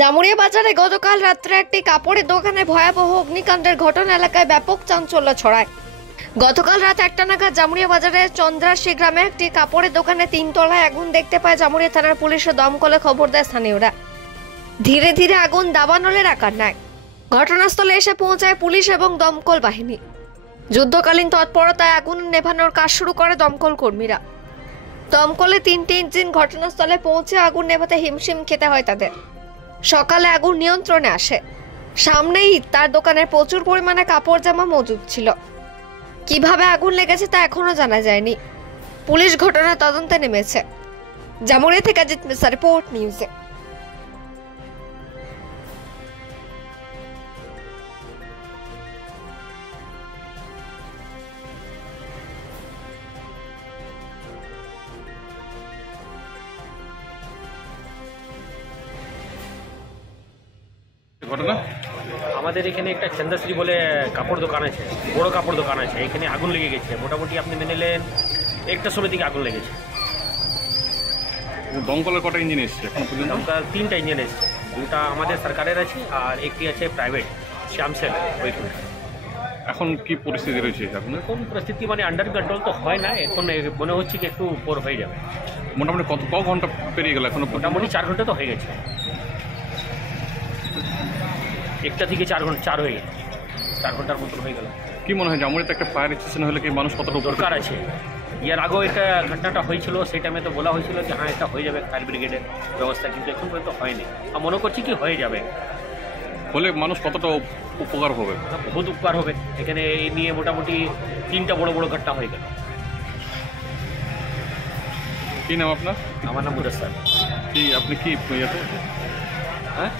জামুরিয়া বাজারে গতকাল রাত্রে একটি কাপড়ের দোকানে ভয়াবহ অগ্নিকাণ্ডের ঘটনা এলাকায় ব্যাপক চাঞ্চল্য ছড়ায়। গতকাল রাত 1টা নাগাদ জামুরিয়া বাজারের চন্দ্রাশী গ্রামে একটি কাপড়ের দোকানে 3 তলায় আগুন দেখতে পায় জামুরিয়া থানার পুলিশ ও দমকলে খবর দেয় স্থানীয়রা। ধীরে ধীরে আগুন দাবানলের আকার নেয়। ঘটনাস্থলে এসে পৌঁছায় পুলিশ এবং দমকল বাহিনী। যুদ্ধকালীন তৎপরতায় আগুন নেভানোর কাজ শুরু করে দমকল কর্মীরা। দমকলে 3টি ইঞ্জিন ঘটনাস্থলে পৌঁছে আগুন নেভাতে হিমশিম খেতে হয় তাদের। সকালে আগুন নিয়ন্ত্রণে আসে। সামনেই তার দোকানের প্রচুর পরিমাণে কাপড় জামা মজুদ ছিল। কিভাবে আগুন লেগেছে তা এখনো জানা যায়নি। পুলিশ ঘটনা তদন্তে নেমেছে। জামুরিয়া থেকে জিৎ মিশ্রা, রিপোর্ট নিউজে। ঘটনা আমাদের এখানে একটা চন্দ্রশ্রী বলে কাপড় দোকান আছে, বড় কাপড় দোকান আছে। এখানে আগুন লেগে গেছে। মোটামুটি আপনি মেনে নেন 1টার সময় দিকে আগুন লেগেছে। দমকলের কটা ইঞ্জিন এসছে এখন পর্যন্ত? দমকল 3টা ইঞ্জিন এসছে। 2টা আমাদের সরকারের আছে আর একটি আছে প্রাইভেট শ্যামসেল ওইখানে। এখন কি পরিস্থিতি রয়েছে এখন? কোন পরিস্থিতি মানে আন্ডার কন্ট্রোল তো হয় না, এখন মনে হচ্ছে কি একটু উপর হয়ে যাবে। মোটামুটি কত ঘন্টা পেরিয়ে গেল এখন? মোটামুটি 4 ঘন্টা তো হয়ে গেছে। 1টা থেকে 4 হয়ে গেছে, 4 ঘন্টার মতন হয়ে গেল। কি মনে হয় জামুরিয়াতে একটা ফায়ার স্টেশন হলে কি মানুষ কতটা দরকার আছে? এর আগেও একটা ঘটনাটা হয়েছিল, সেই টাইমে তো বলা হয়েছিল যে হ্যাঁ এটা হয়ে যাবে ফায়ার ব্রিগেডের ব্যবস্থা, কিন্তু এখন পর্যন্ত হয়নি। আর মনে করছি কি হয়ে যাবে, হলে মানুষ কতটা উপকার হবে? বহুত উপকার হবে। এখানে এই নিয়ে মোটামুটি 3টা বড় বড় ঘটনা হয়ে গেল। কি নাম আপনার? আমার নাম মুদাস্সার। কি আপনি কি হ্যাঁ